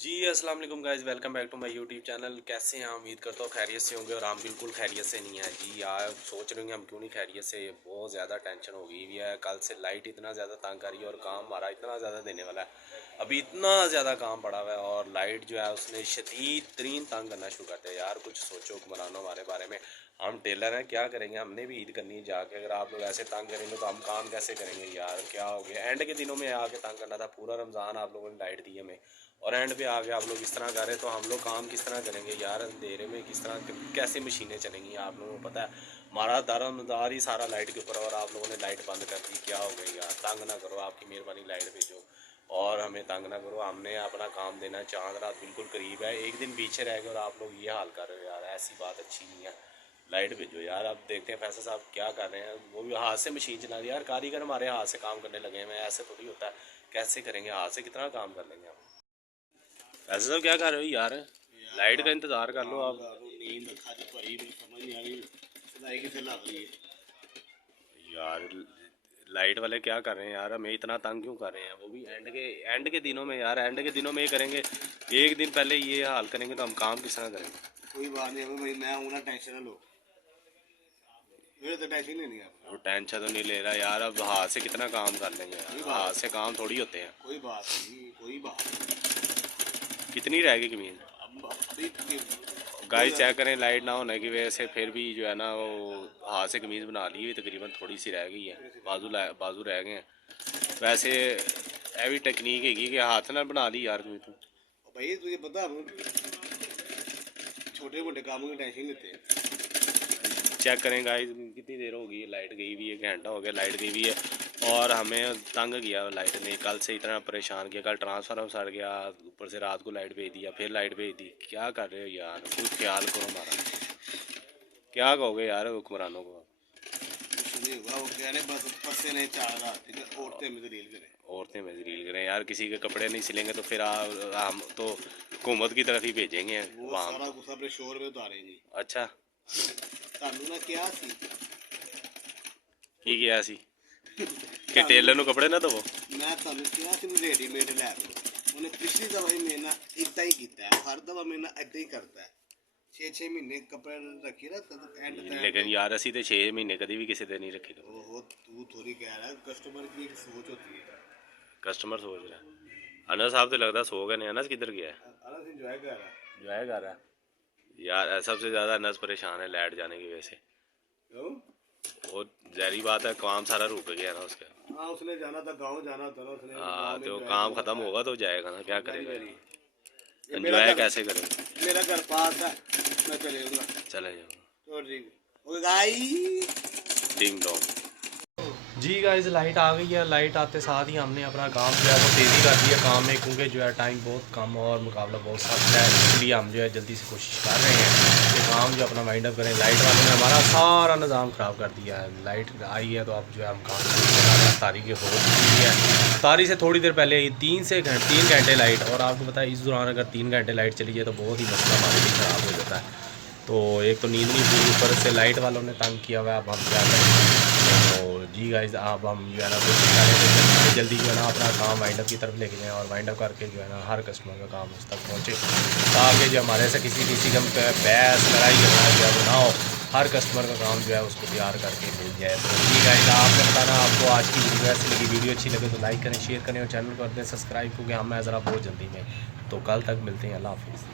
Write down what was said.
जी अस्सलाम वालेकुम guys, welcome back to my YouTube channel. कैसे हैं? उम्मीद करता हूँ खैरियत से होंगे और हम बिल्कुल खैरियत से नहीं है जी। यार सोच रहे होंगे हम क्यों नहीं खैरियत से। बहुत ज़्यादा टेंशन हो गई हुई है। कल से लाइट इतना ज़्यादा तंग कर रही है और काम हमारा इतना ज़्यादा देने वाला है। अभी इतना ज़्यादा काम पड़ा हुआ है और लाइट जो है उसने शदीद तरीन तंग करना शुरू कर दिया। यार कुछ सोचो हुक्मरानो हमारे बारे में। हम टेलर हैं, क्या करेंगे? हमने भी ईद करनी है जाके। अगर आप लोग ऐसे तंग करेंगे तो हम काम कैसे करेंगे? यार क्या हो गया? एंड के दिनों में आके तंग करना था। पूरा रमज़ान आप लोगों ने लाइट दी हमें और एंड पे आके आप लोग इस तरह कर रहे हैं तो हम लोग काम किस तरह करेंगे यार? अंधेरे में किस तरह कैसे मशीनें चलेंगी? आप लोगों को पता है हमारा दारोमदार ही सारा लाइट के ऊपर, और आप लोगों ने लाइट बंद कर दी। क्या हो गई यार? तंग ना करो, आपकी मेहरबानी, लाइट भेजो और हमें तंग ना करो। हमने अपना काम देना, चांद रात बिल्कुल करीब है, एक दिन पीछे रह गए और आप लोग ये हाल कर रहे हो यार। ऐसी बात अच्छी नहीं है। लाइट भेजो यार। अब देखते हैं फैसल साहब क्या कर रहे हैं। वो भी हाथ से मशीन चला रही है यार। कारीगर हमारे हाथ से काम करने लगे हैं, ऐसे थोड़ी होता है। कैसे करेंगे? हाथ से कितना काम कर लेंगे हम? वैसे सब क्या कर रहे हो यार? लाइट का इंतजार कर लो आप। नींद अखा च भरी मेरी समझ नहीं आ रही सदाई किसे लग रही है। यार लाइट वाले क्या कर रहे हैं यार? हमें इतना तंग क्यों कर रहे हैं? वो भी एंड के दिनों में यार। एंड के दिनों में ये करेंगे, एक दिन पहले ये हाल करेंगे तो हम काम किस तरह करेंगे? कोई बात नहीं भाई, मैं हूं ना, टेंशन ना लो। मेरे तो टेंशन नहीं है। वो टेंशन तो नहीं ले रहा यार। अब हाथ से कितना काम कर लेंगे कोई यार? हाथ बात से काम थोड़ी होते हैं। कोई बात नहीं, कोई बात नहीं। कितनी रहेगी कमीज? अब अभी गाइस चेक करें, लाइट ना होने की वजह से फिर भी जो है ना वो हाथ से कमीज़ बना ली हुई तकरीबन थोड़ी सी रह गई है। बाजू रह गए हैं। वैसे ये भी टेक्निक हैगी कि हाथ ना बना ली यार कमीज। तो भाई तुझे पता हम छोटे मोटे कामों की टेंशन लेते चेक करें गाइस, कितनी देर हो गई है लाइट गई हुई है। घंटा हो गया लाइट गई हुई है और हमें तंग किया लाइट ने। कल से इतना परेशान किया। कल ट्रांसफार्मर सड़ गया, ऊपर से रात को लाइट भेज दिया, फिर लाइट भेज दी। क्या कर रहे हो यार? कुछ ख्याल करो हमारा। क्या कहोगे यार हुक्मरानों को? कुछ नहीं हुआ। वो कह रहे बस पस्से नहीं चाह रहा, ठीक है, औरतें में दलील करें। औरतें में जलील करें यार? किसी के कपड़े नहीं सिलेंगे तो फिर हम तो हुकूमत की तरफ ही भेजेंगे वो वहाँ सारा को। गुस्सा अपने शोर में उतारेंगे। अच्छा, ਤੁਹਾਨੂੰ ਨਾ ਕਿਹਾ ਸੀ की गया सी कि ਤੁਹਾਨੂੰ टेलर ਨੂੰ कपड़े ना दवो? ਮੈਂ ਤੁਹਾਨੂੰ ਕਿਹਾ ਸੀ ਵੀ ਰੈਡੀਮੇਡ ਲੈ ਲਓ। ਉਹਨੇ ਪਿਛਲੀ ਦਫਾ ਹੀ ਮੇਰੇ ਨਾਲ ਇਦਾਂ ਹੀ ਕੀਤਾ ਹੈ, ਹਰ ਦਫਾ ਮੇਰੇ ਨਾਲ ਇਦਾਂ ਹੀ ਕਰਦਾ ਹੈ। 6-6 ਮਹੀਨੇ ਕੱਪੜੇ ਰੱਖੀ ਨਾ ਤਦ ਐਂਡ ਤੇ लेकिन यार असी तो 6 महीने कभी भी किसी दे नहीं रखी। तो ਉਹ ਤੂੰ ਥੋੜੀ ਕਹਿ रहा है, कस्टमर की एक सोच होती है। कस्टमर सोच रहा है। अनस साहब तो लगता सो गए। अनस किधर गया है? अलग इंजॉय कर रहा है। जो है कर रहा है यार। सबसे ज़्यादा अनस परेशान है लाइट जाने की वजह से। क्यों? वो जहरी बात है, काम सारा रुक गया ना उसका। हाँ, उसने जाना था गाँव, जाना था ना उसने, हाँ, गाँव में तो enjoy काम करना ख़त्म था। होगा तो जाएगा ना, क्या वेरी करेगा? वेरी ये मेरा एंजॉय घर, कैसे करेंगे? मेरा घर पास है, मैं चले जाऊंगा। चले जाओ। तो ठीक ओके गाइस। Ding dong. जी गाइस, लाइट आ गई है। लाइट आते साथ ही हमने अपना काम जो है वो तेज़ी कर दिया काम में, क्योंकि जो है टाइम बहुत कम और मुकाबला बहुत सख्त है। इसलिए हम जो है जल्दी से कोशिश कर रहे हैं कि काम जो अपना वाइंड अप करें। लाइट वालों ने हमारा सारा निज़ाम ख़राब कर दिया है। लाइट आई है तो अब जो है हम काम शुरू कर रहे हैं। तारीख हो चुकी है। तारीख से थोड़ी देर पहले ही 3 घंटे लाइट, और आपको पता है इस दौरान अगर 3 घंटे लाइट चली जाए तो बहुत ही मसला हमारे लिए ख़राब हो जाता है। तो एक तो नींद नहीं पूरी, ऊपर से लाइट वालों ने तंग किया हुआ है। अब हम क्या करें? तो जी गाइस, अब हम जो है ना कोशिश करें कि जल्दी से जल्दी जो है ना अपना काम वाइंड अप की तरफ लेके जाएँ और वाइंड अप करके जो है ना हर कस्टमर का काम उस तक पहुँचे, ताकि जो हमारे से किसी का बहस लड़ाई झगड़ा जो है वो ना हो। हर कस्टमर का काम जो है उसको तैयार करके मिल जाए। तो जी गाइस, आपने बताना आपको आज की वीडियो ऐसी लगी। वीडियो अच्छी लगे तो लाइक करें, शेयर करें और चैनल कर दें सब्सक्राइब, क्योंकि हम मैं ज़रा बहुत जल्दी में। तो कल तक मिलते हैं। अल्लाह हाफिज़।